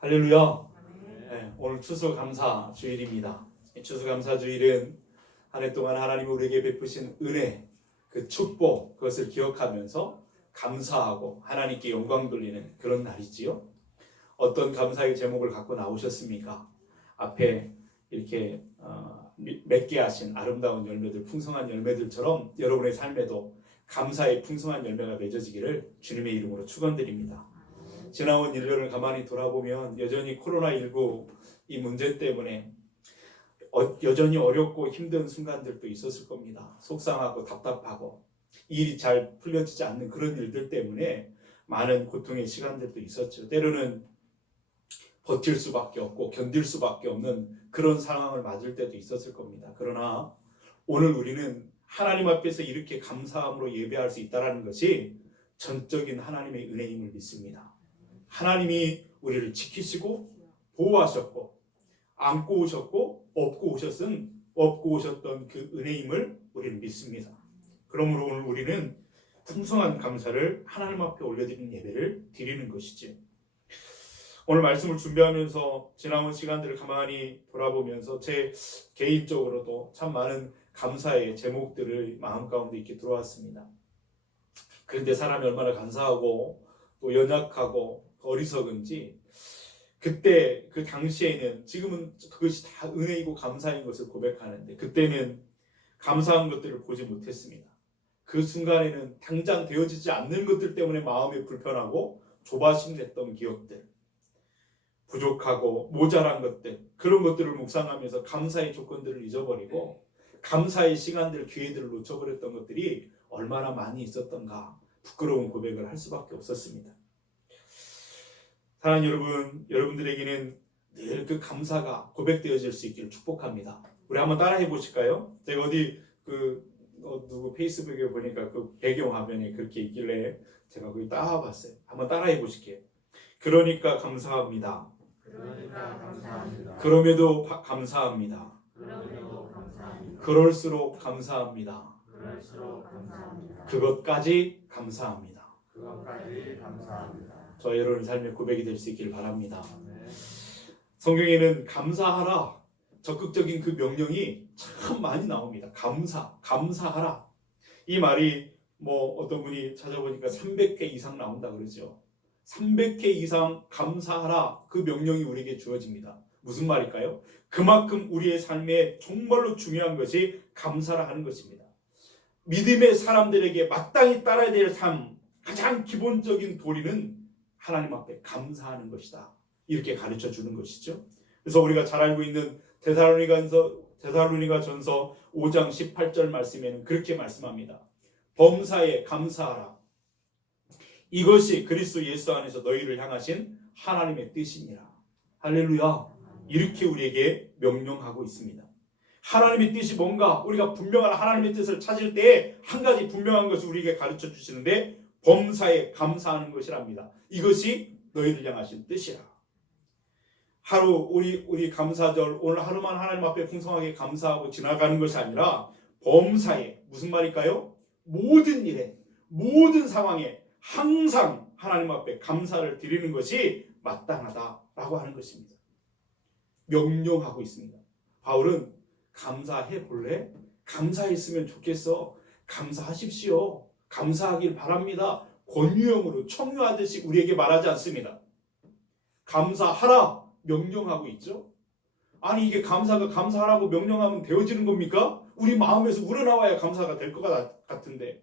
할렐루야. 네, 오늘 추수감사 주일입니다. 추수감사 주일은 한 해 동안 하나님 우리에게 베푸신 은혜, 그 축복, 그것을 기억하면서 감사하고 하나님께 영광 돌리는 그런 날이지요. 어떤 감사의 제목을 갖고 나오셨습니까? 앞에 이렇게 맺게 하신 아름다운 열매들, 풍성한 열매들처럼 여러분의 삶에도 감사의 풍성한 열매가 맺어지기를 주님의 이름으로 축원드립니다. 지나온 1년을 가만히 돌아보면 여전히 코로나19 이 문제 때문에 여전히 어렵고 힘든 순간들도 있었을 겁니다. 속상하고 답답하고 일이 잘 풀려지지 않는 그런 일들 때문에 많은 고통의 시간들도 있었죠. 때로는 버틸 수밖에 없고 견딜 수밖에 없는 그런 상황을 맞을 때도 있었을 겁니다. 그러나 오늘 우리는 하나님 앞에서 이렇게 감사함으로 예배할 수 있다는 것이 전적인 하나님의 은혜임을 믿습니다. 하나님이 우리를 지키시고 보호하셨고 안고 오셨고 업고 오셨던 그 은혜임을 우리는 믿습니다. 그러므로 오늘 우리는 풍성한 감사를 하나님 앞에 올려드리는 예배를 드리는 것이죠. 오늘 말씀을 준비하면서 지나온 시간들을 가만히 돌아보면서 제 개인적으로도 참 많은 감사의 제목들을 마음 가운데 이렇게 들어왔습니다. 그런데 사람이 얼마나 간사하고 또 연약하고 어리석은지 그때 그 당시에는, 지금은 그것이 다 은혜이고 감사인 것을 고백하는데 그때는 감사한 것들을 보지 못했습니다. 그 순간에는 당장 되어지지 않는 것들 때문에 마음이 불편하고 조바심냈던 기억들, 부족하고 모자란 것들, 그런 것들을 묵상하면서 감사의 조건들을 잊어버리고 감사의 시간들, 기회들을 놓쳐버렸던 것들이 얼마나 많이 있었던가 부끄러운 고백을 할 수밖에 없었습니다. 사랑하는 여러분, 여러분들에게는 늘 그 감사가 고백되어질 수 있기를 축복합니다. 우리 한번 따라해 보실까요? 제가 어디 누구 페이스북에 보니까 그 배경 화면에 그렇게 있길래 제가 거기 따와봤어요. 한번 따라해 보실게요. 그러니까 감사합니다. 그럼에도 감사합니다. 그럴수록 감사합니다. 그것까지 감사합니다. 저 여러분 삶의 고백이 될 수 있기를 바랍니다. 성경에는 감사하라, 적극적인 그 명령이 참 많이 나옵니다. 감사하라. 이 말이 어떤 분이 찾아보니까 300개 이상 나온다 그러죠. 300개 이상 감사하라, 그 명령이 우리에게 주어집니다. 무슨 말일까요? 그만큼 우리의 삶에 정말로 중요한 것이 감사라 하는 것입니다. 믿음의 사람들에게 마땅히 따라야 될 삶, 가장 기본적인 도리는 하나님 앞에 감사하는 것이다. 이렇게 가르쳐 주는 것이죠. 그래서 우리가 잘 알고 있는 데살로니가전서 5장 18절 말씀에는 그렇게 말씀합니다. 범사에 감사하라. 이것이 그리스도 예수 안에서 너희를 향하신 하나님의 뜻이니라. 할렐루야. 이렇게 우리에게 명령하고 있습니다. 하나님의 뜻이 뭔가, 우리가 분명한 하나님의 뜻을 찾을 때 한 가지 분명한 것을 우리에게 가르쳐 주시는데 범사에 감사하는 것이랍니다. 이것이 너희를 향하신 뜻이라. 하루 우리 감사절, 오늘 하루만 하나님 앞에 풍성하게 감사하고 지나가는 것이 아니라 범사에, 무슨 말일까요? 모든 일에, 모든 상황에 항상 하나님 앞에 감사를 드리는 것이 마땅하다라고 하는 것입니다. 명령하고 있습니다. 바울은 감사해 볼래? 감사했으면 좋겠어. 감사하십시오. 감사하길 바랍니다. 권유형으로 청유하듯이 우리에게 말하지 않습니다. 감사하라 명령하고 있죠. 아니 이게 감사하라고 명령하면 되어지는 겁니까? 우리 마음에서 우러나와야 감사가 될 것 같은데,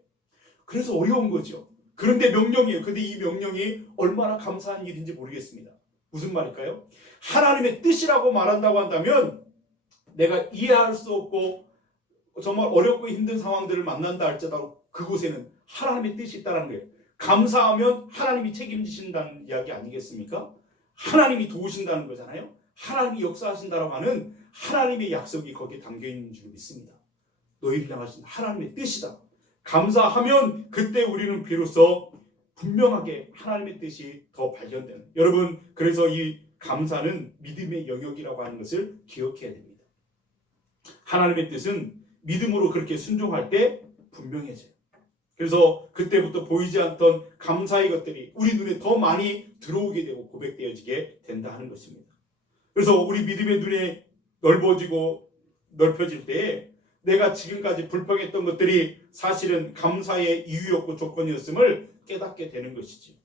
그래서 어려운 거죠. 그런데 명령이에요. 근데 이 명령이 얼마나 감사한 일인지 모르겠습니다. 무슨 말일까요? 하나님의 뜻이라고 말한다고 한다면 내가 이해할 수 없고 정말 어렵고 힘든 상황들을 만난다 할지라도 그곳에는 하나님의 뜻이 있다는 거예요. 감사하면 하나님이 책임지신다는 이야기 아니겠습니까? 하나님이 도우신다는 거잖아요. 하나님이 역사하신다라고 하는 하나님의 약속이 거기에 담겨있는 줄 믿습니다. 너희를 향하신 하나님의 뜻이다. 감사하면 그때 우리는 비로소 분명하게 하나님의 뜻이 더 발견되는, 여러분, 그래서 이 감사는 믿음의 영역이라고 하는 것을 기억해야 됩니다. 하나님의 뜻은 믿음으로 그렇게 순종할 때 분명해져요. 그래서 그때부터 보이지 않던 감사의 것들이 우리 눈에 더 많이 들어오게 되고 고백되어지게 된다 하는 것입니다. 그래서 우리 믿음의 눈이 넓어지고 넓혀질 때에 내가 지금까지 불평했던 것들이 사실은 감사의 이유였고 조건이었음을 깨닫게 되는 것이지.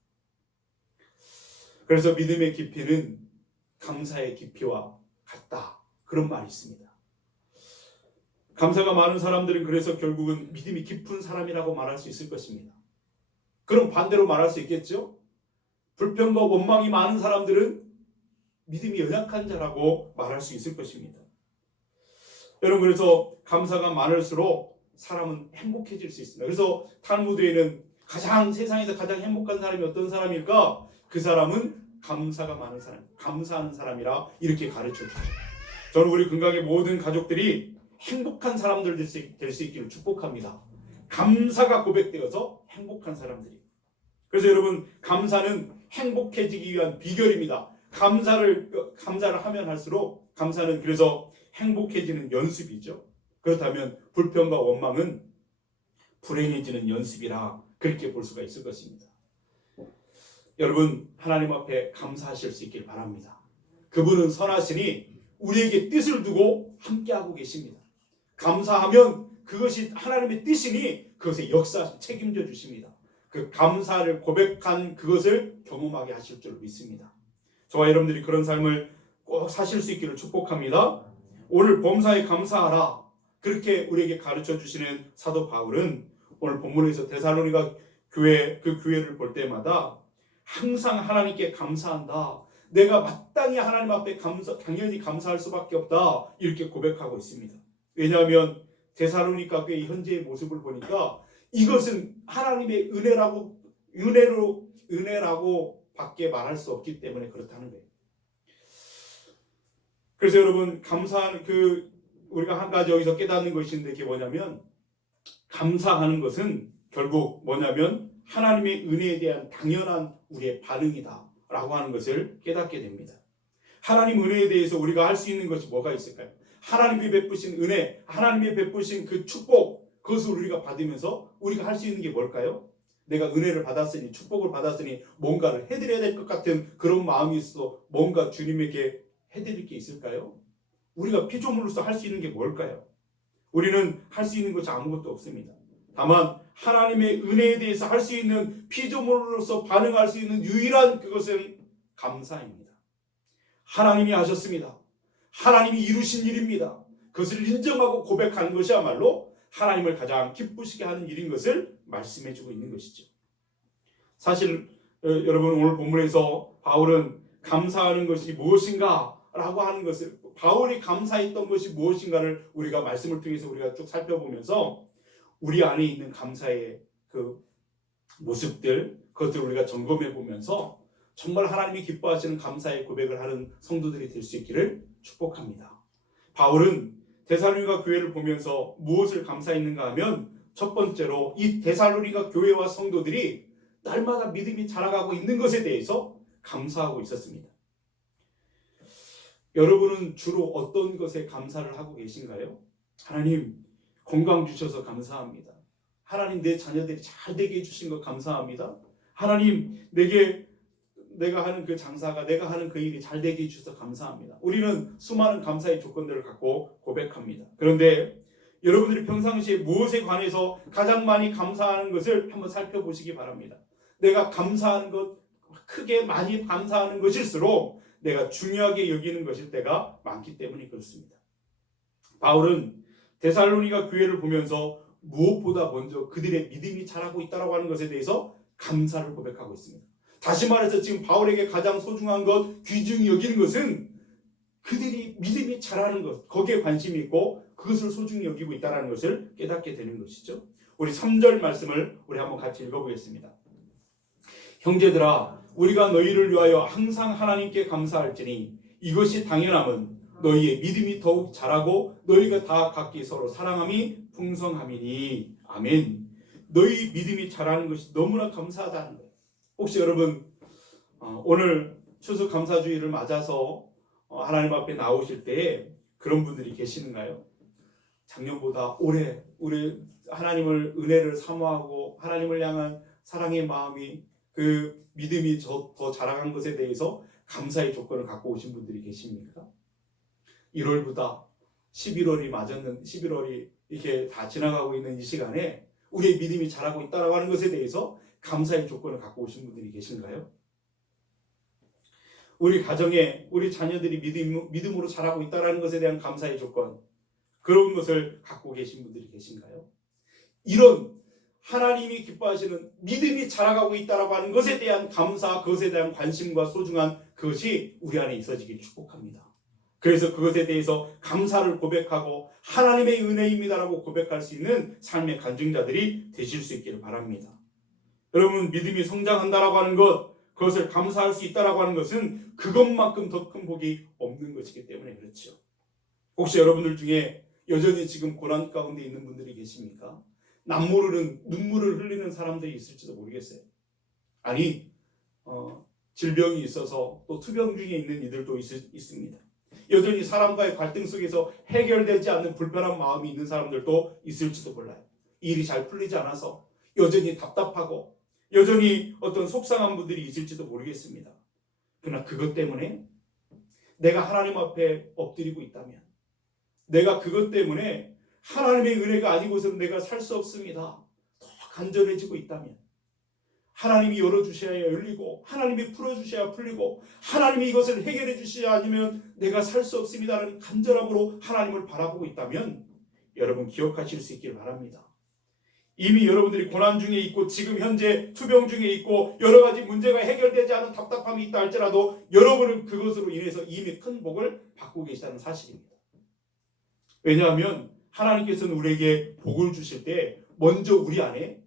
그래서 믿음의 깊이는 감사의 깊이와 같다. 그런 말이 있습니다. 감사가 많은 사람들은 그래서 결국은 믿음이 깊은 사람이라고 말할 수 있을 것입니다. 그럼 반대로 말할 수 있겠죠? 불평과 원망이 많은 사람들은 믿음이 연약한 자라고 말할 수 있을 것입니다. 여러분, 그래서 감사가 많을수록 사람은 행복해질 수 있습니다. 그래서 탈무드에는 세상에서 가장 행복한 사람이 어떤 사람일까? 그 사람은 감사가 많은 사람, 감사하는 사람이라 이렇게 가르쳐 주죠. 저는 우리 건강의 모든 가족들이 행복한 사람들 될 수 있기를 축복합니다. 감사가 고백되어서 행복한 사람들이. 그래서 여러분, 감사는 행복해지기 위한 비결입니다. 감사를 하면 할수록 감사는 그래서 행복해지는 연습이죠. 그렇다면 불평과 원망은 불행해지는 연습이라 그렇게 볼 수가 있을 것입니다. 여러분, 하나님 앞에 감사하실 수 있길 바랍니다. 그분은 선하시니 우리에게 뜻을 두고 함께하고 계십니다. 감사하면 그것이 하나님의 뜻이니 그것에 역사 책임져 주십니다. 그 감사를 고백한 그것을 경험하게 하실 줄 믿습니다. 저와 여러분들이 그런 삶을 꼭 사실 수 있기를 축복합니다. 오늘 범사에 감사하라, 그렇게 우리에게 가르쳐 주시는 사도 바울은 오늘 본문에서 데살로니가 교회, 그 교회를 볼 때마다 항상 하나님께 감사한다. 내가 마땅히 하나님 앞에 당연히 감사할 수밖에 없다. 이렇게 고백하고 있습니다. 왜냐하면 데살로니가 교회의 현재의 모습을 보니까 이것은 하나님의 은혜라고 밖에 말할 수 없기 때문에 그렇다는 거예요. 그래서 여러분, 감사하는 우리가 한 가지 여기서 깨닫는 것인데 그게 뭐냐면, 감사하는 것은 결국 뭐냐면 하나님의 은혜에 대한 당연한 우리의 반응이다 라고 하는 것을 깨닫게 됩니다. 하나님 은혜에 대해서 우리가 할 수 있는 것이 뭐가 있을까요? 하나님이 베푸신 은혜, 하나님이 베푸신 그 축복, 그것을 우리가 받으면서 우리가 할 수 있는 게 뭘까요? 내가 은혜를 받았으니, 축복을 받았으니 뭔가를 해드려야 될 것 같은 그런 마음이 있어 뭔가 주님에게 해드릴 게 있을까요? 우리가 피조물로서 할 수 있는 게 뭘까요? 우리는 할 수 있는 것이 아무것도 없습니다. 다만 하나님의 은혜에 대해서 할 수 있는, 피조물로서 반응할 수 있는 유일한 그것은 감사입니다. 하나님이 하셨습니다. 하나님이 이루신 일입니다. 그것을 인정하고 고백하는 것이야말로 하나님을 가장 기쁘시게 하는 일인 것을 말씀해주고 있는 것이죠. 사실 여러분, 오늘 본문에서 바울은 감사하는 것이 무엇인가 라고 하는 것을, 바울이 감사했던 것이 무엇인가를 우리가 말씀을 통해서 우리가 쭉 살펴보면서 우리 안에 있는 감사의 그 모습들, 그것들을 우리가 점검해 보면서 정말 하나님이 기뻐하시는 감사의 고백을 하는 성도들이 될 수 있기를 축복합니다. 바울은 데살로니가 교회를 보면서 무엇을 감사했는가 하면, 첫 번째로 이 데살로니가 교회와 성도들이 날마다 믿음이 자라가고 있는 것에 대해서 감사하고 있었습니다. 여러분은 주로 어떤 것에 감사를 하고 계신가요? 하나님, 건강 주셔서 감사합니다. 하나님, 내 자녀들이 잘 되게 해주신 것 감사합니다. 하나님, 내가 하는 그 장사가, 내가 하는 그 일이 잘 되게 해주셔서 감사합니다. 우리는 수많은 감사의 조건들을 갖고 고백합니다. 그런데 여러분들이 평상시에 무엇에 관해서 가장 많이 감사하는 것을 한번 살펴보시기 바랍니다. 내가 감사하는 것, 크게 많이 감사하는 것일수록 내가 중요하게 여기는 것일 때가 많기 때문에 그렇습니다. 바울은 데살로니가 교회를 보면서 무엇보다 먼저 그들의 믿음이 자라고 있다고 하는 것에 대해서 감사를 고백하고 있습니다. 다시 말해서 지금 바울에게 가장 소중한 것, 귀중히 여기는 것은 그들이 믿음이 자라는 것, 거기에 관심이 있고 그것을 소중히 여기고 있다는 것을 깨닫게 되는 것이죠. 우리 3절 말씀을 우리 한번 같이 읽어보겠습니다. 형제들아, 우리가 너희를 위하여 항상 하나님께 감사할지니 이것이 당연함은 너희의 믿음이 더욱 자라고 너희가 다 각기 서로 사랑함이 풍성함이니. 아멘. 너희 믿음이 자라는 것이 너무나 감사하다는 거예요. 혹시 여러분 오늘 추수감사주의를 맞아서 하나님 앞에 나오실 때에 그런 분들이 계시는가요? 작년보다 올해 하나님을 은혜를 사모하고 하나님을 향한 사랑의 마음이 그 믿음이 더 자라간 것에 대해서 감사의 조건을 갖고 오신 분들이 계십니까? 1월보다 11월이 이렇게 다 지나가고 있는 이 시간에 우리의 믿음이 자라고 있다라고 하는 것에 대해서 감사의 조건을 갖고 오신 분들이 계신가요? 우리 가정에 우리 자녀들이 믿음으로 자라고 있다라는 것에 대한 감사의 조건, 그런 것을 갖고 계신 분들이 계신가요? 이런 하나님이 기뻐하시는 믿음이 자라가고 있다라고 하는 것에 대한 감사, 그것에 대한 관심과 소중한 그것이 우리 안에 있어지길 축복합니다. 그래서 그것에 대해서 감사를 고백하고 하나님의 은혜입니다라고 고백할 수 있는 삶의 간증자들이 되실 수 있기를 바랍니다. 여러분, 믿음이 성장한다라고 하는 것, 그것을 감사할 수 있다라고 하는 것은 그것만큼 더 큰 복이 없는 것이기 때문에 그렇죠. 혹시 여러분들 중에 여전히 지금 고난 가운데 있는 분들이 계십니까? 남모르는 눈물을 흘리는 사람들이 있을지도 모르겠어요. 아니, 질병이 있어서 또 투병 중에 있는 이들도 있습니다. 여전히 사람과의 갈등 속에서 해결되지 않는 불편한 마음이 있는 사람들도 있을지도 몰라요. 일이 잘 풀리지 않아서 여전히 답답하고 여전히 어떤 속상한 분들이 있을지도 모르겠습니다. 그러나 그것 때문에 내가 하나님 앞에 엎드리고 있다면, 내가 그것 때문에 하나님의 은혜가 아니고서는 내가 살 수 없습니다, 더 간절해지고 있다면, 하나님이 열어주셔야 열리고 하나님이 풀어주셔야 풀리고 하나님이 이것을 해결해 주셔야 아니면 내가 살 수 없습니다라는 간절함으로 하나님을 바라보고 있다면 여러분 기억하실 수 있길 바랍니다. 이미 여러분들이 고난 중에 있고 지금 현재 투병 중에 있고 여러 가지 문제가 해결되지 않은 답답함이 있다 할지라도 여러분은 그것으로 인해서 이미 큰 복을 받고 계시다는 사실입니다. 왜냐하면 하나님께서는 우리에게 복을 주실 때 먼저 우리 안에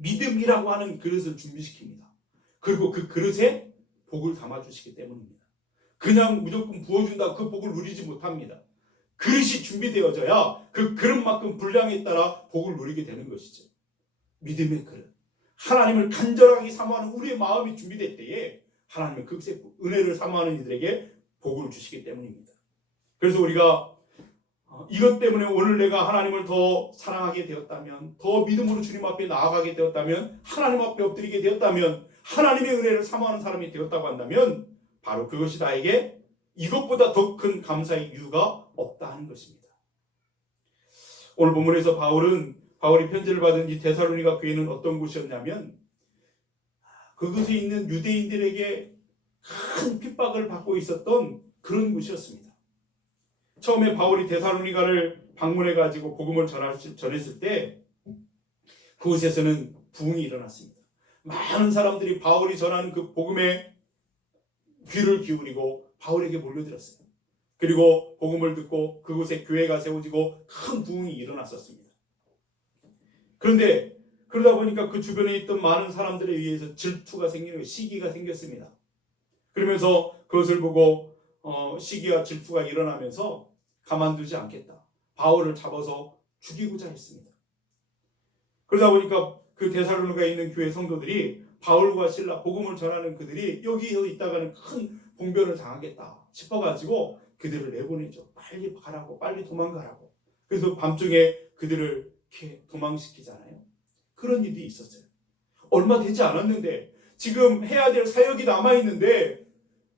믿음이라고 하는 그릇을 준비시킵니다. 그리고 그 그릇에 복을 담아주시기 때문입니다. 그냥 무조건 부어준다고 그 복을 누리지 못합니다. 그릇이 준비되어져야 그 그릇만큼 분량에 따라 복을 누리게 되는 것이죠. 믿음의 그릇, 하나님을 간절하게 사모하는 우리의 마음이 준비될 때에 하나님은 그것의 은혜를 사모하는 이들에게 복을 주시기 때문입니다. 그래서 우리가 이것 때문에 오늘 내가 하나님을 더 사랑하게 되었다면, 더 믿음으로 주님 앞에 나아가게 되었다면, 하나님 앞에 엎드리게 되었다면, 하나님의 은혜를 사모하는 사람이 되었다고 한다면 바로 그것이 나에게 이것보다 더 큰 감사의 이유가 없다 하는 것입니다. 오늘 본문에서 바울이 편지를 받은 이 데살로니가 교회는 어떤 곳이었냐면 그곳에 있는 유대인들에게 큰 핍박을 받고 있었던 그런 곳이었습니다. 처음에 바울이 데살로니가를 방문해가지고 복음을 전했을 때 그곳에서는 부흥이 일어났습니다. 많은 사람들이 바울이 전하는 그 복음에 귀를 기울이고 바울에게 몰려들었어요. 그리고 복음을 듣고 그곳에 교회가 세워지고 큰 부흥이 일어났었습니다. 그런데 그러다 보니까 그 주변에 있던 많은 사람들에 의해서 질투가 생기는, 시기가 생겼습니다. 그러면서 그것을 보고 시기와 질투가 일어나면서 가만두지 않겠다, 바울을 잡아서 죽이고자 했습니다. 그러다 보니까 그 데살로니가에 있는 교회 성도들이 바울과 실라, 복음을 전하는 그들이 여기서 있다가는 큰 봉변을 당하겠다 싶어가지고 그들을 내보내죠. 빨리 가라고, 빨리 도망가라고. 그래서 밤중에 그들을 이렇게 도망시키잖아요. 그런 일이 있었어요. 얼마 되지 않았는데 지금 해야 될 사역이 남아있는데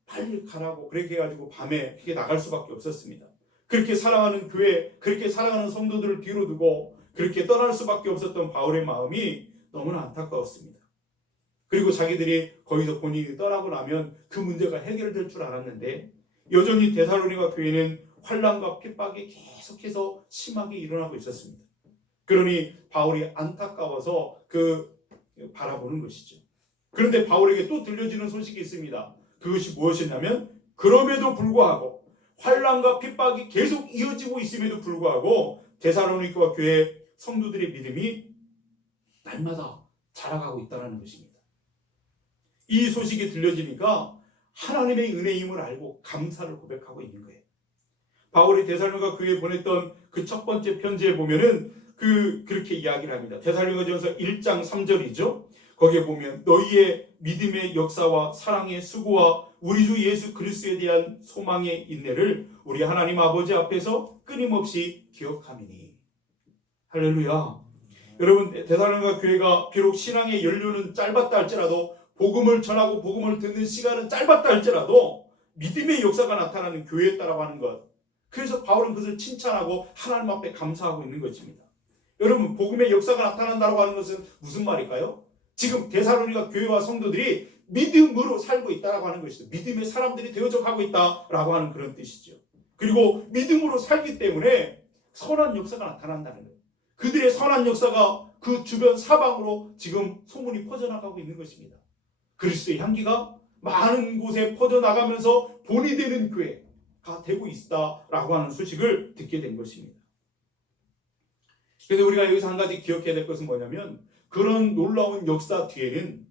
빨리 가라고 그렇게 해가지고 밤에 그렇게 나갈 수밖에 없었습니다. 그렇게 사랑하는 교회, 그렇게 사랑하는 성도들을 뒤로 두고 그렇게 떠날 수밖에 없었던 바울의 마음이 너무나 안타까웠습니다. 그리고 자기들이 거기서 본인이 떠나고 나면 그 문제가 해결될 줄 알았는데 여전히 데살로니가 교회는 환난과 핍박이 계속해서 심하게 일어나고 있었습니다. 그러니 바울이 안타까워서 바라보는 것이죠. 그런데 바울에게 또 들려지는 소식이 있습니다. 그것이 무엇이냐면 그럼에도 불구하고 환난과 핍박이 계속 이어지고 있음에도 불구하고 데살로니가 교회 성도들의 믿음이 날마다 자라가고 있다는 것입니다. 이 소식이 들려지니까 하나님의 은혜임을 알고 감사를 고백하고 있는 거예요. 바울이 데살로니가 교회에 보냈던 그 첫 번째 편지에 보면은 그렇게 이야기를 합니다. 데살로니가전서 1장 3절이죠. 거기에 보면 너희의 믿음의 역사와 사랑의 수고와 우리 주 예수 그리스도에 대한 소망의 인내를 우리 하나님 아버지 앞에서 끊임없이 기억하미니. 할렐루야. 여러분, 데살로니가 교회가 비록 신앙의 연료는 짧았다 할지라도, 복음을 전하고 복음을 듣는 시간은 짧았다 할지라도 믿음의 역사가 나타나는 교회였다라고 하는 것. 그래서 바울은 그것을 칭찬하고 하나님 앞에 감사하고 있는 것입니다. 여러분, 복음의 역사가 나타난다고 하는 것은 무슨 말일까요? 지금 데살로니가 교회와 성도들이 믿음으로 살고 있다라고 하는 것이죠. 믿음의 사람들이 되어져 가고 있다라고 하는 그런 뜻이죠. 그리고 믿음으로 살기 때문에 선한 역사가 나타난다는 거예요. 그들의 선한 역사가 그 주변 사방으로 지금 소문이 퍼져나가고 있는 것입니다. 그리스도의 향기가 많은 곳에 퍼져나가면서 본이 되는 교회가 되고 있다라고 하는 소식을 듣게 된 것입니다. 그런데 우리가 여기서 한 가지 기억해야 될 것은 뭐냐면, 그런 놀라운 역사 뒤에는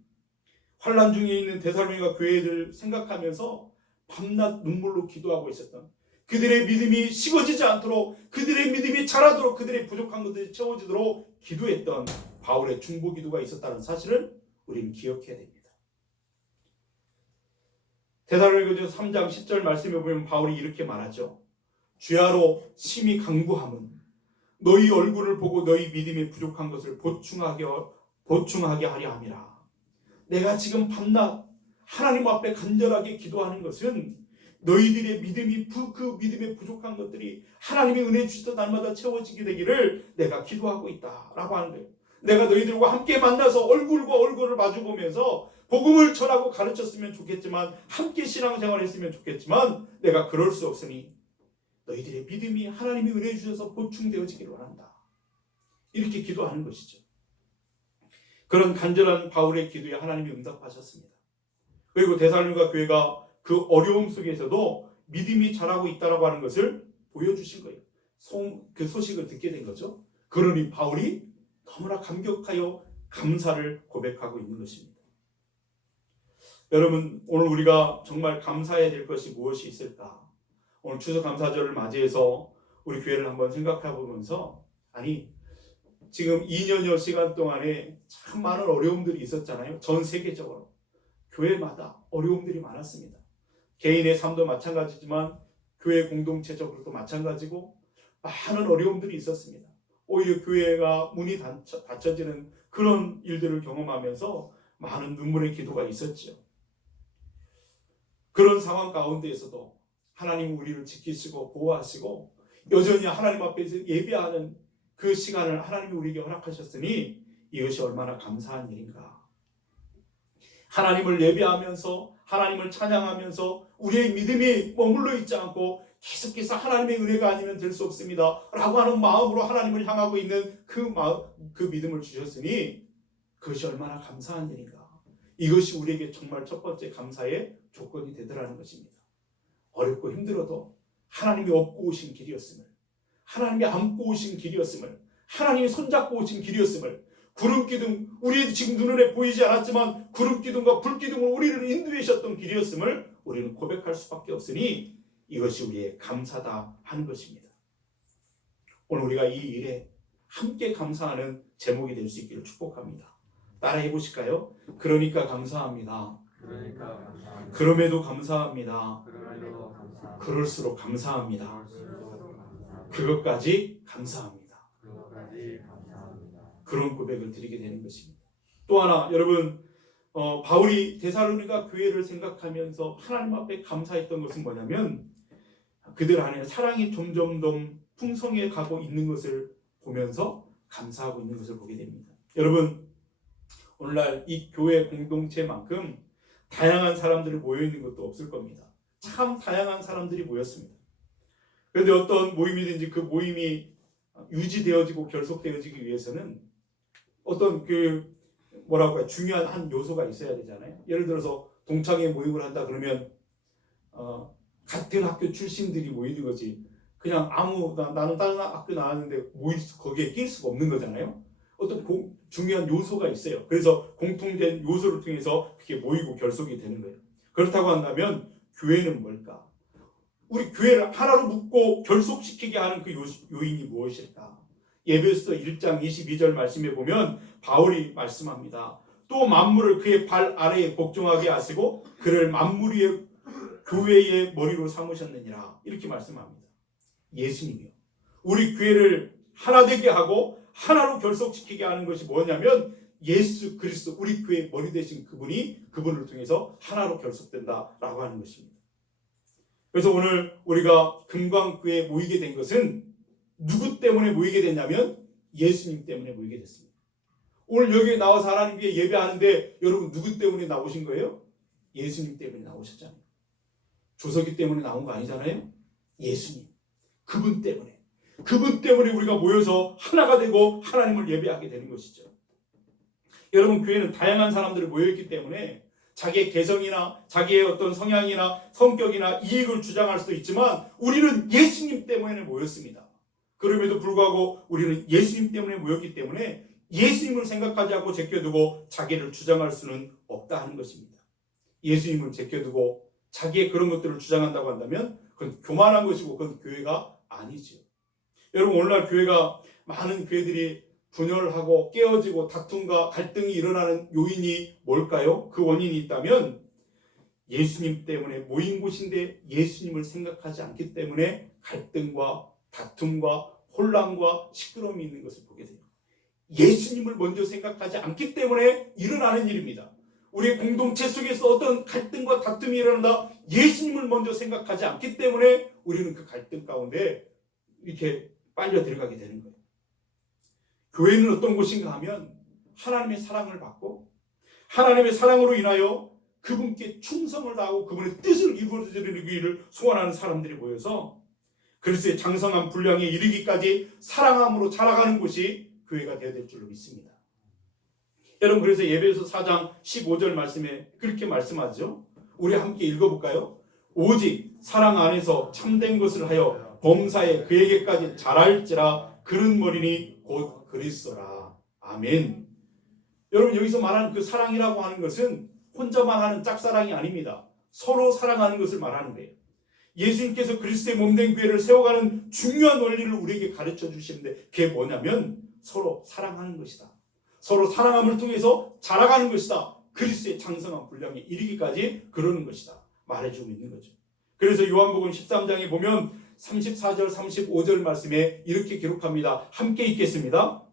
환난 중에 있는 데살로니가 교회를 생각하면서 밤낮 눈물로 기도하고 있었던, 그들의 믿음이 식어지지 않도록, 그들의 믿음이 자라도록, 그들의 부족한 것들이 채워지도록 기도했던 바울의 중보 기도가 있었다는 사실을 우리는 기억해야 됩니다. 데살로니가서 3장 10절 말씀에 보면 바울이 이렇게 말하죠. 주야로 심히 간구함은 너희 얼굴을 보고 너희 믿음이 부족한 것을 보충하게 하려 함이라. 내가 지금 밤낮 하나님 앞에 간절하게 기도하는 것은 너희들의 믿음이 그 믿음의 부족한 것들이 하나님의 은혜 주시던 날마다 채워지게 되기를 내가 기도하고 있다라고 하는 거예요. 내가 너희들과 함께 만나서 얼굴과 얼굴을 마주보면서 복음을 전하고 가르쳤으면 좋겠지만, 함께 신앙생활을 했으면 좋겠지만, 내가 그럴 수 없으니 너희들의 믿음이 하나님이 은혜 주셔서 보충되어지기를 원한다. 이렇게 기도하는 것이죠. 그런 간절한 바울의 기도에 하나님이 응답하셨습니다. 그리고 데살로니가 교회가 그 어려움 속에서도 믿음이 자라고 있다라고 하는 것을 보여주신 거예요. 그 소식을 듣게 된 거죠. 그러니 바울이 너무나 감격하여 감사를 고백하고 있는 것입니다. 여러분, 오늘 우리가 정말 감사해야 될 것이 무엇이 있을까? 오늘 추수감사절을 맞이해서 우리 교회를 한번 생각해 보면서, 아니 지금 2년여 시간 동안에 참 많은 어려움들이 있었잖아요. 전 세계적으로 교회마다 어려움들이 많았습니다. 개인의 삶도 마찬가지지만 교회 공동체적으로도 마찬가지고 많은 어려움들이 있었습니다. 오히려 교회가 문이 닫혀지는 그런 일들을 경험하면서 많은 눈물의 기도가 있었죠. 그런 상황 가운데에서도 하나님 우리를 지키시고 보호하시고 여전히 하나님 앞에서 예배하는 그 시간을 하나님이 우리에게 허락하셨으니 이것이 얼마나 감사한 일인가. 하나님을 예배하면서 하나님을 찬양하면서 우리의 믿음이 머물러 있지 않고 계속해서 하나님의 은혜가 아니면 될 수 없습니다 라고 하는 마음으로 하나님을 향하고 있는 그 믿음을 주셨으니 그것이 얼마나 감사한 일인가. 이것이 우리에게 정말 첫 번째 감사의 조건이 되더라는 것입니다. 어렵고 힘들어도 하나님이 업고 오신 길이었음을, 하나님이 안고 오신 길이었음을, 하나님이 손잡고 오신 길이었음을, 구름기둥, 우리 지금 눈에 보이지 않았지만 구름기둥과 불기둥으로 우리를 인도하셨던 길이었음을 우리는 고백할 수밖에 없으니 이것이 우리의 감사다 하는 것입니다. 오늘 우리가 이 일에 함께 감사하는 제목이 될 수 있기를 축복합니다. 따라해 보실까요? 그러니까 감사합니다. 그럼에도 감사합니다. 그럴수록 감사합니다. 그것까지 감사합니다. 그런 고백을 드리게 되는 것입니다. 또 하나, 여러분, 바울이 데살로니가 교회를 생각하면서 하나님 앞에 감사했던 것은 뭐냐면, 그들 안에 사랑이 점점 더 풍성해 가고 있는 것을 보면서 감사하고 있는 것을 보게 됩니다. 여러분, 오늘날 이 교회 공동체만큼 다양한 사람들이 모여 있는 것도 없을 겁니다. 참 다양한 사람들이 모였습니다. 그런데 어떤 모임이든지 그 모임이 유지되어지고 결속되어지기 위해서는 어떤 중요한 한 요소가 있어야 되잖아요. 예를 들어서 동창회 모임을 한다 그러면 같은 학교 출신들이 모이는 거지. 그냥 나는 다른 학교 나왔는데 거기에 낄 수가 없는 거잖아요. 어떤 중요한 요소가 있어요. 그래서 공통된 요소를 통해서 그게 모이고 결속이 되는 거예요. 그렇다고 한다면 교회는 뭘까? 우리 교회를 하나로 묶고 결속시키게 하는 그 요인이 무엇일까? 에베소서 1장 22절 말씀에 보면 바울이 말씀합니다. 또 만물을 그의 발 아래에 복종하게 하시고 그를 만물 위에 교회의 머리로 삼으셨느니라. 이렇게 말씀합니다. 예수님이요. 우리 교회를 하나 되게 하고 하나로 결속시키게 하는 것이 뭐냐면 예수 그리스도 우리 교회의 머리 되신 그분을 통해서 하나로 결속된다라고 하는 것입니다. 그래서 오늘 우리가 금광교회에 모이게 된 것은 누구 때문에 모이게 됐냐면 예수님 때문에 모이게 됐습니다. 오늘 여기에 나와서 하나님 위에 예배하는데 여러분 누구 때문에 나오신 거예요? 예수님 때문에 나오셨잖아요. 조석이 때문에 나온 거 아니잖아요. 예수님, 그분 때문에 우리가 모여서 하나가 되고 하나님을 예배하게 되는 것이죠. 여러분, 교회는 다양한 사람들이 모여있기 때문에 자기의 개성이나 자기의 어떤 성향이나 성격이나 이익을 주장할 수도 있지만 우리는 예수님 때문에 모였습니다. 그럼에도 불구하고 우리는 예수님 때문에 모였기 때문에 예수님을 생각하지 않고 제껴두고 자기를 주장할 수는 없다 하는 것입니다. 예수님을 제껴두고 자기의 그런 것들을 주장한다고 한다면 그건 교만한 것이고 그건 교회가 아니죠. 여러분, 오늘날 교회가 많은 교회들이 분열하고 깨어지고 다툼과 갈등이 일어나는 요인이 뭘까요? 그 원인이 있다면 예수님 때문에 모인 곳인데 예수님을 생각하지 않기 때문에 갈등과 다툼과 혼란과 시끄러움이 있는 것을 보게 돼요. 예수님을 먼저 생각하지 않기 때문에 일어나는 일입니다. 우리의 공동체 속에서 어떤 갈등과 다툼이 일어난다. 예수님을 먼저 생각하지 않기 때문에 우리는 그 갈등 가운데 이렇게 빨려 들어가게 되는 거예요. 교회는 어떤 곳인가 하면 하나님의 사랑을 받고 하나님의 사랑으로 인하여 그분께 충성을 다하고 그분의 뜻을 이루어지기를 소원하는 사람들이 모여서 그리스도의 장성한 분량에 이르기까지 사랑함으로 자라가는 곳이 교회가 되어야 될 줄로 믿습니다. 여러분, 그래서 에베소 4장 15절 말씀에 그렇게 말씀하죠. 우리 함께 읽어볼까요? 오직 사랑 안에서 참된 것을 하여 범사에 그에게까지 자랄지라 그는 머리니 곧 그리스도라. 아멘. 여러분, 여기서 말하는 그 사랑이라고 하는 것은 혼자만 하는 짝사랑이 아닙니다. 서로 사랑하는 것을 말하는 거예요. 예수님께서 그리스도의 몸된 교회를 세워가는 중요한 원리를 우리에게 가르쳐 주시는데 그게 뭐냐면 서로 사랑하는 것이다. 서로 사랑함을 통해서 자라가는 것이다. 그리스도의 장성한 분량에 이르기까지 그러는 것이다. 말해주고 있는 거죠. 그래서 요한복음 13장에 보면 34절 35절 말씀에 이렇게 기록합니다. 함께 읽겠습니다.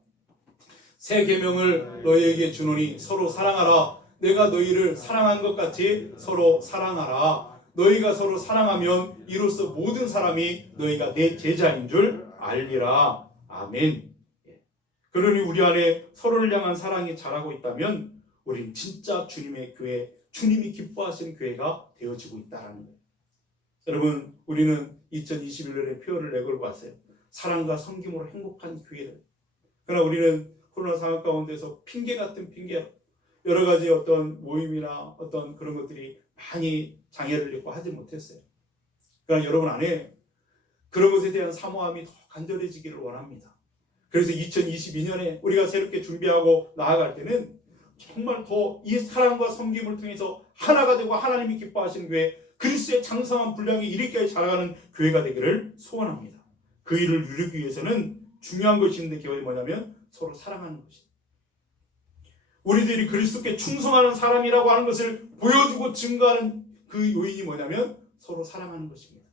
새 계명을 너희에게 주노니 서로 사랑하라. 내가 너희를 사랑한 것 같이 서로 사랑하라. 너희가 서로 사랑하면 이로써 모든 사람이 너희가 내 제자인 줄 알리라. 아멘. 그러니 우리 안에 서로를 향한 사랑이 자라고 있다면 우리는 진짜 주님의 교회, 주님이 기뻐하시는 교회가 되어지고 있다는 거예요. 여러분, 우리는 2021년에 표어를 내걸고 왔어요. 사랑과 섬김으로 행복한 교회를. 그러나 우리는 코로나 상황 가운데서 핑계 같은 핑계로 여러 가지 어떤 모임이나 어떤 그런 것들이 많이 장애를 입고 하지 못했어요. 그러나 여러분 안에 그런 것에 대한 사모함이 더 간절해지기를 원합니다. 그래서 2022년에 우리가 새롭게 준비하고 나아갈 때는 정말 더 이 사랑과 섬김을 통해서 하나가 되고 하나님이 기뻐하시는 교회, 그리스도의 장성한 분량에 이르기까지 자라가는 교회가 되기를 소원합니다. 그 일을 이루기 위해서는 중요한 것이 있는데 그게 뭐냐면 서로 사랑하는 것입니다. 우리들이 그리스도께 충성하는 사람이라고 하는 것을 보여주고 증거하는 그 요인이 뭐냐면 서로 사랑하는 것입니다.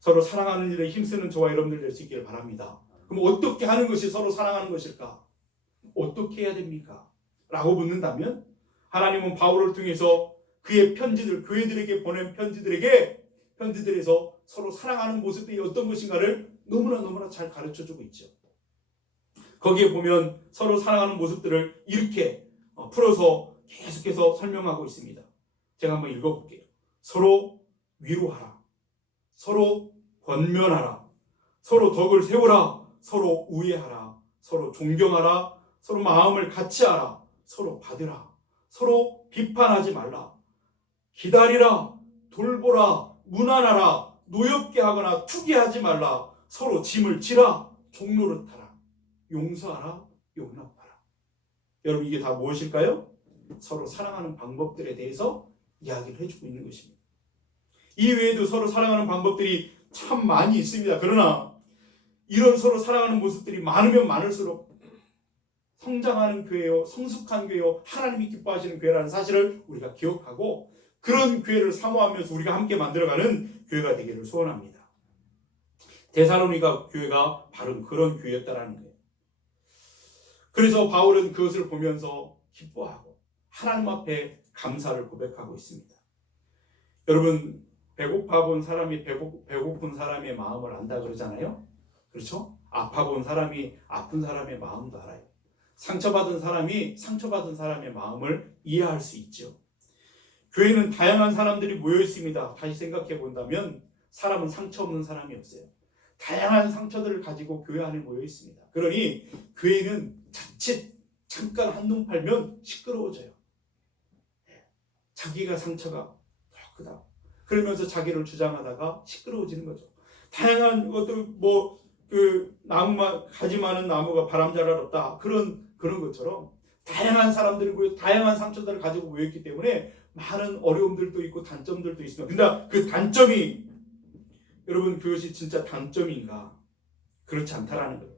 서로 사랑하는 일에 힘쓰는 저와 여러분들 될 수 있기를 바랍니다. 그럼 어떻게 하는 것이 서로 사랑하는 것일까? 어떻게 해야 됩니까? 라고 묻는다면 하나님은 바울을 통해서 그의 편지들, 교회들에게 보낸 편지들에서 서로 사랑하는 모습이 어떤 것인가를 너무나 잘 가르쳐주고 있죠. 거기에 보면 서로 사랑하는 모습들을 이렇게 풀어서 계속해서 설명하고 있습니다. 제가 한번 읽어볼게요. 서로 위로하라. 서로 권면하라. 서로 덕을 세우라. 서로 우애하라. 서로 존경하라. 서로 마음을 같이하라. 서로 받으라. 서로 비판하지 말라. 기다리라. 돌보라. 무난하라. 노엽게 하거나 투기하지 말라. 서로 짐을 지라. 종로를 타라. 용서하라. 용납하라. 여러분, 이게 다 무엇일까요? 서로 사랑하는 방법들에 대해서 이야기를 해주고 있는 것입니다. 이 외에도 서로 사랑하는 방법들이 참 많이 있습니다. 그러나 이런 서로 사랑하는 모습들이 많으면 많을수록 성장하는 교회요, 성숙한 교회요, 하나님이 기뻐하시는 교회라는 사실을 우리가 기억하고 그런 교회를 사모하면서 우리가 함께 만들어가는 교회가 되기를 소원합니다. 데살로니가 교회가 바로 그런 교회였다라는 거예요. 그래서 바울은 그것을 보면서 기뻐하고 하나님 앞에 감사를 고백하고 있습니다. 여러분, 배고픈 사람의 마음을 안다 그러잖아요. 그렇죠? 아파본 사람이 아픈 사람의 마음도 알아요. 상처받은 사람의 마음을 이해할 수 있죠. 교회는 다양한 사람들이 모여 있습니다. 다시 생각해 본다면 사람은 상처 없는 사람이 없어요. 다양한 상처들을 가지고 교회 안에 모여 있습니다. 그러니 교회는 자칫 잠깐 한눈 팔면 시끄러워져요. 자기가 상처가 더 크다. 그러면서 자기를 주장하다가 시끄러워지는 거죠. 다양한 어떤 가지 많은 나무가 바람잘 없다. 그런 것처럼 다양한 사람들이 모여 다양한 상처들을 가지고 모여 있기 때문에 많은 어려움들도 있고 단점들도 있습니다. 근데 그 단점이 여러분 그것이 진짜 단점인가? 그렇지 않다라는 거예요.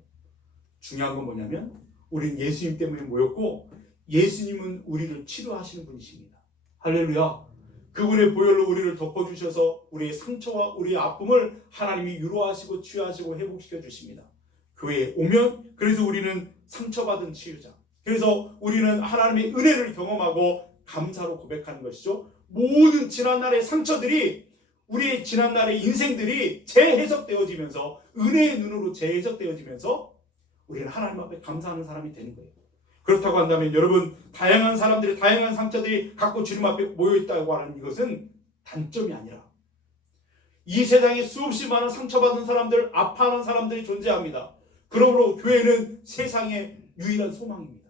중요한 건 뭐냐면 우리는 예수님 때문에 모였고 예수님은 우리를 치료하시는 분이십니다. 할렐루야. 그분의 보혈로 우리를 덮어주셔서 우리의 상처와 우리의 아픔을 하나님이 위로하시고 치유하시고 회복시켜 주십니다. 교회에 오면 그래서 우리는 상처받은 치유자. 그래서 우리는 하나님의 은혜를 경험하고 감사로 고백하는 것이죠. 모든 지난날의 상처들이 우리의 지난날의 인생들이 재해석되어지면서 은혜의 눈으로 재해석되어지면서 우리는 하나님 앞에 감사하는 사람이 되는 거예요. 그렇다고 한다면 여러분 다양한 사람들이 다양한 상처들이 갖고 주님 앞에 모여있다고 하는 이것은 단점이 아니라 이 세상에 수없이 많은 상처받은 사람들, 아파하는 사람들이 존재합니다. 그러므로 교회는 세상의 유일한 소망입니다.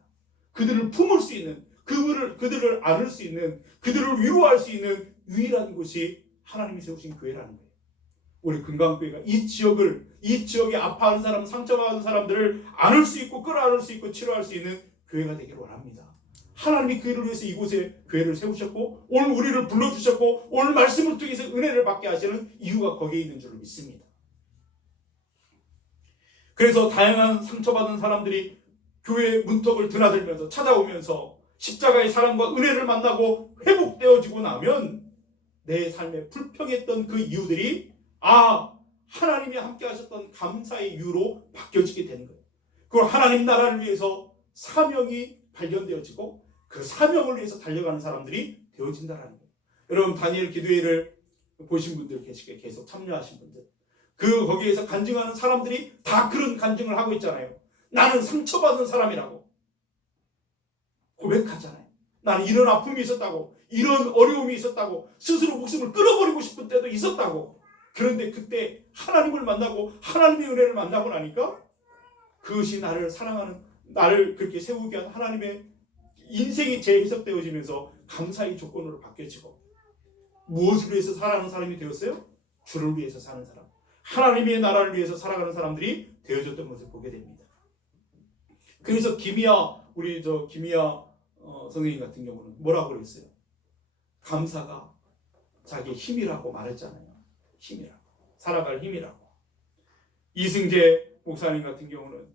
그들을 품을 수 있는, 그들을 안을 수 있는, 그들을 위로할 수 있는 유일한 곳이 하나님이 세우신 교회라는 거예요. 우리 금강교회가 이 지역에 아파하는 사람, 상처받은 사람들을 안을 수 있고 끌어안을 수 있고 치료할 수 있는 교회가 되기를 원합니다. 하나님이 그 일을 위해서 이곳에 교회를 세우셨고 오늘 우리를 불러주셨고 오늘 말씀을 통해서 은혜를 받게 하시는 이유가 거기에 있는 줄 믿습니다. 그래서 다양한 상처받은 사람들이 교회의 문턱을 드나들면서 찾아오면서 십자가의 사랑과 은혜를 만나고 회복되어지고 나면 내 삶에 불평했던 그 이유들이 하나님이 함께 하셨던 감사의 이유로 바뀌어지게 되는 거예요. 그걸 하나님 나라를 위해서 사명이 발견되어지고 그 사명을 위해서 달려가는 사람들이 되어진다는 거예요. 여러분 다니엘 기도회를 보신 분들 계시게 계속 참여하신 분들 거기에서 간증하는 사람들이 다 그런 간증을 하고 있잖아요. 나는 상처받은 사람이라고 고백하잖아요. 나는 이런 아픔이 있었다고 이런 어려움이 있었다고 스스로 목숨을 끊어버리고 싶은 때도 있었다고. 그런데 그때 하나님을 만나고 하나님의 은혜를 만나고 나니까 그것이 나를 사랑하는 나를 그렇게 세우게 한 하나님의 인생이 재해석되어지면서 감사의 조건으로 바뀌어지고 무엇을 위해서 살아가는 사람이 되었어요? 주를 위해서 사는 사람, 하나님의 나라를 위해서 살아가는 사람들이 되어졌던 것을 보게 됩니다. 그래서 우리 김희아 선생님 같은 경우는 뭐라고 그랬어요? 감사가 자기 힘이라고 말했잖아요. 힘이라고. 살아갈 힘이라고. 이승재 목사님 같은 경우는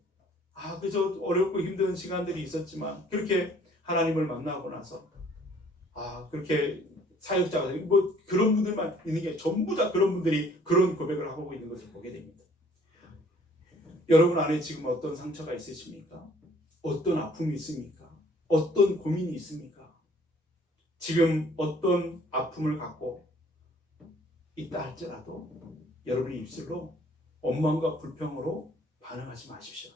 그저 어렵고 힘든 시간들이 있었지만 그렇게 하나님을 만나고 나서 그렇게 사역자가 그런 분들만 있는 게 전부 다 그런 분들이 그런 고백을 하고 있는 것을 보게 됩니다. 여러분 안에 지금 어떤 상처가 있으십니까? 어떤 아픔이 있습니까? 어떤 고민이 있습니까? 지금 어떤 아픔을 갖고 있다 할지라도 여러분의 입술로 원망과 불평으로 반응하지 마십시오.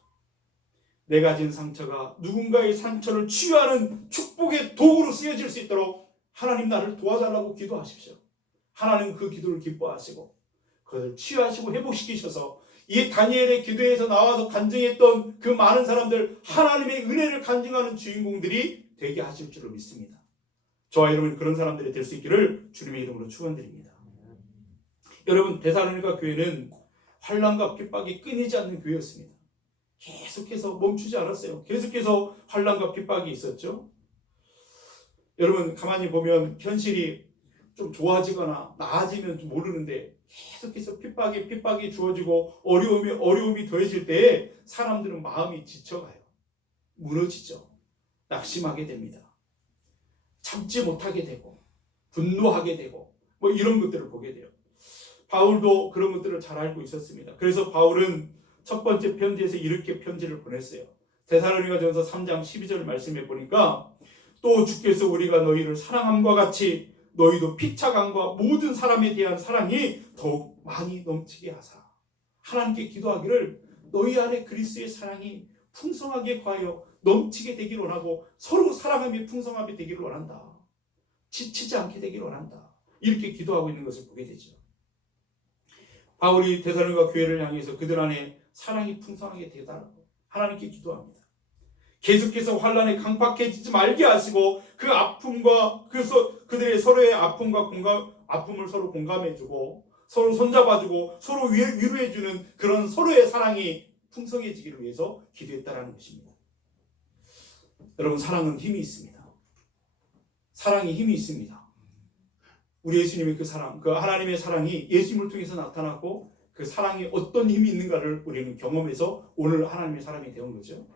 내가 진 상처가 누군가의 상처를 치유하는 축복의 도구로 쓰여질 수 있도록 하나님 나를 도와달라고 기도하십시오. 하나님 그 기도를 기뻐하시고 그것을 치유하시고 회복시키셔서 이 다니엘의 기도에서 나와서 간증했던 그 많은 사람들 하나님의 은혜를 간증하는 주인공들이 되게 하실 줄을 믿습니다. 저와 여러분 그런 사람들이 될 수 있기를 주님의 이름으로 축원드립니다. 여러분 데살로니가 교회는 환난과 핍박이 끊이지 않는 교회였습니다. 계속해서 멈추지 않았어요. 계속해서 환난과 핍박이 있었죠. 여러분 가만히 보면 현실이 좀 좋아지거나 나아지면 좀 모르는데 계속해서 핍박이 주어지고 어려움이 더해질 때에 사람들은 마음이 지쳐가요. 무너지죠. 낙심하게 됩니다. 참지 못하게 되고 분노하게 되고 이런 것들을 보게 돼요. 바울도 그런 것들을 잘 알고 있었습니다. 그래서 바울은 첫 번째 편지에서 이렇게 편지를 보냈어요. 데살로니가전서 3장 12절 말씀에 보니까 또 주께서 우리가 너희를 사랑함과 같이 너희도 피차감과 모든 사람에 대한 사랑이 더욱 많이 넘치게 하사 하나님께 기도하기를 너희 안에 그리스도의 사랑이 풍성하게 과하여 넘치게 되기를 원하고 서로 사랑함이 풍성하게 되기를 원한다. 지치지 않게 되기를 원한다. 이렇게 기도하고 있는 것을 보게 되죠. 바울이 데살로니가 교회를 향해서 그들 안에 사랑이 풍성하게 되달라고 하나님께 기도합니다. 계속해서 환난에 강팍해지지 말게 하시고 그 아픔과 그들의 서로의 아픔을 서로 공감해주고 서로 손잡아주고 서로 위로해주는 그런 서로의 사랑이 풍성해지기를 위해서 기도했다라는 것입니다. 여러분, 사랑은 힘이 있습니다. 사랑이 힘이 있습니다. 우리 예수님의 그 사랑, 그 하나님의 사랑이 예수님을 통해서 나타났고 그 사랑이 어떤 힘이 있는가를 우리는 경험해서 오늘 하나님의 사람이 되온 거죠.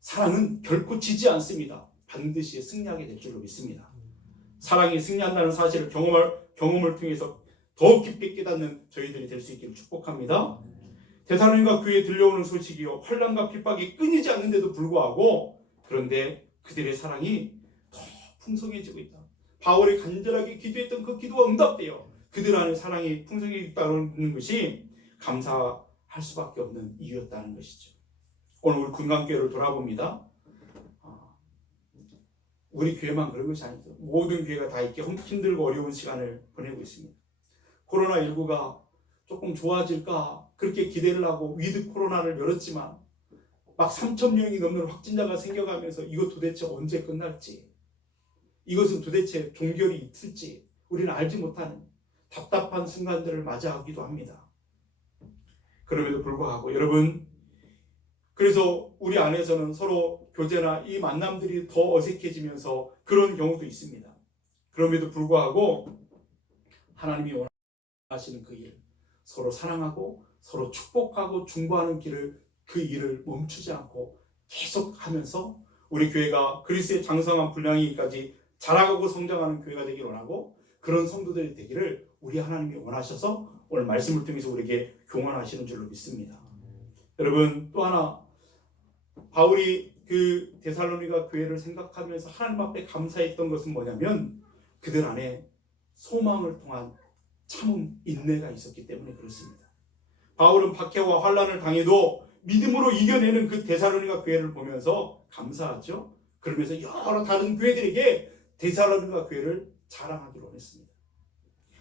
사랑은 결코 지지 않습니다. 반드시 승리하게 될 줄로 믿습니다. 사랑이 승리한다는 사실을 경험을 통해서 더 깊이 깨닫는 저희들이 될 수 있기를 축복합니다. 데살로니가 교회에 들려오는 소식이요, 환난과 핍박이 끊이지 않는데도 불구하고 그런데 그들의 사랑이 더 풍성해지고 있다. 바울이 간절하게 기도했던 그 기도가 응답돼요. 그들 안에 사랑이 풍성해졌다는 것이 감사할 수밖에 없는 이유였다는 것이죠. 오늘 우리 군강교회를 돌아봅니다. 우리 교회만 그런 것이 아니죠. 모든 교회가 다 이렇게 힘들고 어려운 시간을 보내고 있습니다. 코로나19가 조금 좋아질까 그렇게 기대를 하고 위드 코로나를 열었지만 막 3,000명이 넘는 확진자가 생겨가면서 이거 도대체 언제 끝날지, 이것은 도대체 종결이 있을지 우리는 알지 못하는 답답한 순간들을 맞이하기도 합니다. 그럼에도 불구하고 여러분, 그래서 우리 안에서는 서로 교제나 이 만남들이 더 어색해지면서 그런 경우도 있습니다. 그럼에도 불구하고 하나님이 원하시는 그 일, 서로 사랑하고 서로 축복하고 중보하는 그 일을 멈추지 않고 계속 하면서 우리 교회가 그리스도의 장성한 분량이까지 자라가고 성장하는 교회가 되기를 원하고 그런 성도들이 되기를 우리 하나님이 원하셔서 오늘 말씀을 통해서 우리에게 교훈하시는 줄로 믿습니다. 여러분, 또 하나 바울이 그 데살로니가 교회를 생각하면서 하나님 앞에 감사했던 것은 뭐냐면 그들 안에 소망을 통한 참음, 인내가 있었기 때문에 그렇습니다. 바울은 박해와 환난을 당해도 믿음으로 이겨내는 그 데살로니가 교회를 보면서 감사하죠. 그러면서 여러 다른 교회들에게 데살로니가 교회를 자랑하기로 원했습니다.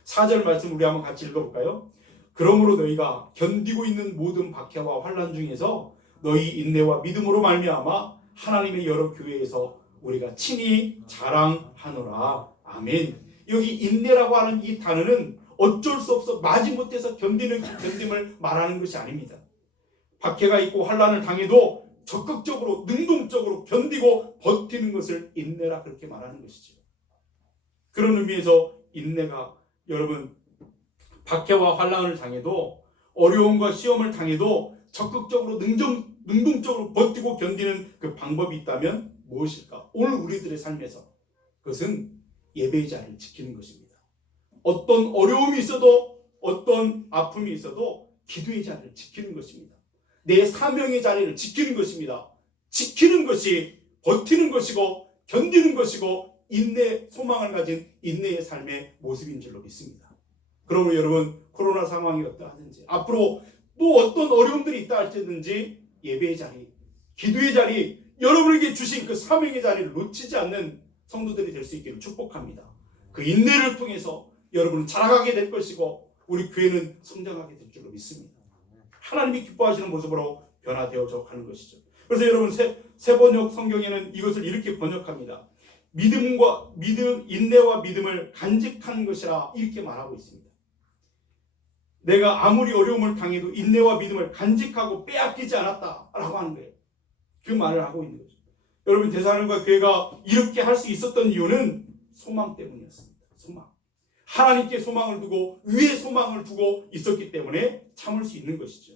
4절 말씀 우리 한번 같이 읽어볼까요? 그러므로 너희가 견디고 있는 모든 박해와 환난 중에서 너희 인내와 믿음으로 말미암아 하나님의 여러 교회에서 우리가 친히 자랑하노라. 아멘. 여기 인내라고 하는 이 단어는 어쩔 수 없어 마지못해서 견디는 그 견딤을 말하는 것이 아닙니다. 박해가 있고 환난을 당해도 적극적으로 능동적으로 견디고 버티는 것을 인내라 그렇게 말하는 것이죠. 그런 의미에서 인내가 여러분 박해와 환난을 당해도 어려움과 시험을 당해도 적극적으로 능동적으로 버티고 견디는 그 방법이 있다면 무엇일까? 오늘 우리들의 삶에서 그것은 예배의 자리를 지키는 것입니다. 어떤 어려움이 있어도 어떤 아픔이 있어도 기도의 자리를 지키는 것입니다. 내 사명의 자리를 지키는 것입니다. 지키는 것이 버티는 것이고 견디는 것이고 인내, 소망을 가진 인내의 삶의 모습인 줄로 믿습니다. 그러므로 여러분, 코로나 상황이 어떠하든지 앞으로 또 어떤 어려움들이 있다 할지든지 예배의 자리, 기도의 자리, 여러분에게 주신 그 사명의 자리를 놓치지 않는 성도들이 될 수 있기를 축복합니다. 그 인내를 통해서 여러분은 자라가게 될 것이고 우리 교회는 성장하게 될 줄로 믿습니다. 하나님이 기뻐하시는 모습으로 변화되어져 가는 것이죠. 그래서 여러분 세번역 성경에는 이것을 이렇게 번역합니다. 인내와 믿음을 간직하는 것이라 이렇게 말하고 있습니다. 내가 아무리 어려움을 당해도 인내와 믿음을 간직하고 빼앗기지 않았다라고 하는 거예요. 그 말을 하고 있는 거죠. 여러분, 데살로니가 교회가 이렇게 할 수 있었던 이유는 소망 때문이었습니다. 소망. 하나님께 소망을 두고 위에 소망을 두고 있었기 때문에 참을 수 있는 것이죠.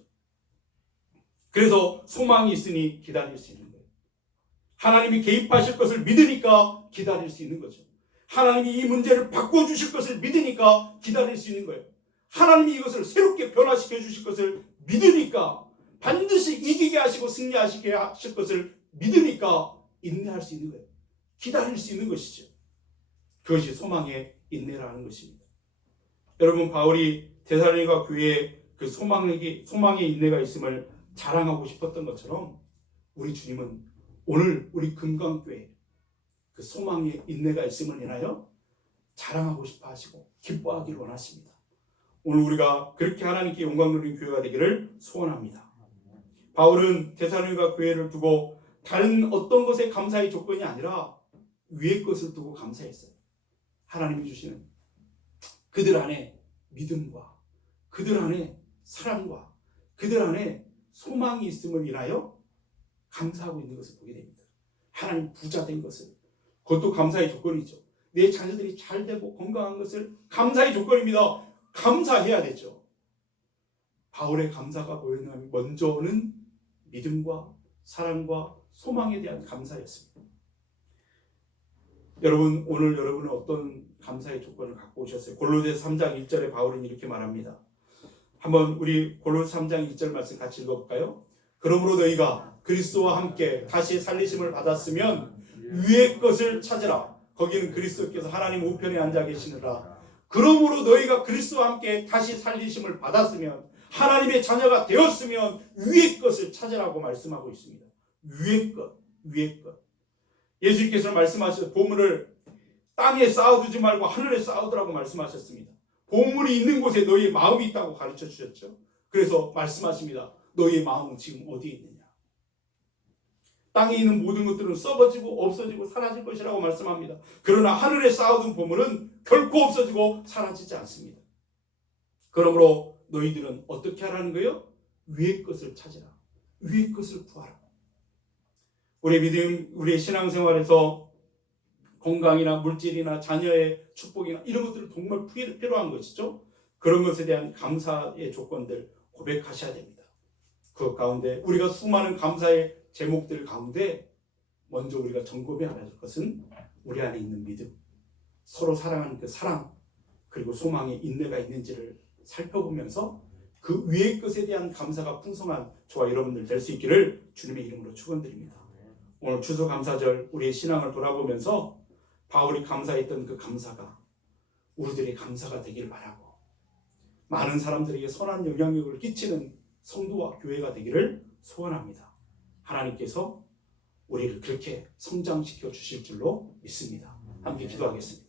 그래서 소망이 있으니 기다릴 수 있는 거예요. 하나님이 개입하실 것을 믿으니까 기다릴 수 있는 거죠. 하나님이 이 문제를 바꿔주실 것을 믿으니까 기다릴 수 있는 거예요. 하나님이 이것을 새롭게 변화시켜 주실 것을 믿으니까, 반드시 이기게 하시고 승리하시게 하실 것을 믿으니까 인내할 수 있는 거예요. 기다릴 수 있는 것이죠. 그것이 소망의 인내라는 것입니다. 여러분, 바울이 데살로니가 교회에 그 소망의 인내가 있음을 자랑하고 싶었던 것처럼 우리 주님은 오늘 우리 금강교회 그 소망의 인내가 있음을 인하여 자랑하고 싶어 하시고 기뻐하기를 원하십니다. 오늘 우리가 그렇게 하나님께 영광 돌리는 교회가 되기를 소원합니다. 바울은 데살로니가 교회를 두고 다른 어떤 것에 감사의 조건이 아니라 위의 것을 두고 감사했어요. 하나님이 주시는 그들 안에 믿음과 그들 안에 사랑과 그들 안에 소망이 있음을 인하여 감사하고 있는 것을 보게 됩니다. 하나님 부자 된 것을, 그것도 감사의 조건이죠. 내 자녀들이 잘 되고 건강한 것을 감사의 조건입니다. 감사해야 되죠. 바울의 감사가 뭐였냐면 먼저는 믿음과 사랑과 소망에 대한 감사였습니다. 여러분, 오늘 여러분은 어떤 감사의 조건을 갖고 오셨어요? 골로새서 3장 1절에 바울은 이렇게 말합니다. 한번 우리 골로새 3장 1절 말씀 같이 읽어볼까요? 그러므로 너희가 그리스도와 함께 다시 살리심을 받았으면 위의 것을 찾으라. 거기는 그리스도께서 하나님 우편에 앉아 계시느라. 그러므로 너희가 그리스도와 함께 다시 살리심을 받았으면, 하나님의 자녀가 되었으면 위의 것을 찾으라고 말씀하고 있습니다. 위의 것, 위의 것. 예수님께서는 말씀하셔서 보물을 땅에 쌓아두지 말고 하늘에 쌓아두라고 말씀하셨습니다. 보물이 있는 곳에 너희의 마음이 있다고 가르쳐 주셨죠. 그래서 말씀하십니다. 너희의 마음은 지금 어디에 있느냐? 땅에 있는 모든 것들은 썩어지고 없어지고 사라질 것이라고 말씀합니다. 그러나 하늘에 쌓아둔 보물은 결코 없어지고 사라지지 않습니다. 그러므로 너희들은 어떻게 하라는 거예요? 위의 것을 찾으라. 위의 것을 구하라. 우리의 믿음, 우리의 신앙생활에서 건강이나 물질이나 자녀의 축복이나 이런 것들은 정말 필요한 것이죠. 그런 것에 대한 감사의 조건들 고백하셔야 됩니다. 그 가운데 우리가 수많은 감사의 제목들 가운데 먼저 우리가 점검해야 할 것은 우리 안에 있는 믿음, 서로 사랑하는 그 사랑, 그리고 소망의 인내가 있는지를 살펴보면서 그 위의 것에 대한 감사가 풍성한 저와 여러분들 될 수 있기를 주님의 이름으로 축원드립니다. 오늘 추수감사절 우리의 신앙을 돌아보면서 바울이 감사했던 그 감사가 우리들의 감사가 되기를 바라고, 많은 사람들에게 선한 영향력을 끼치는 성도와 교회가 되기를 소원합니다. 하나님께서 우리를 그렇게 성장시켜 주실 줄로 믿습니다. 함께 기도하겠습니다.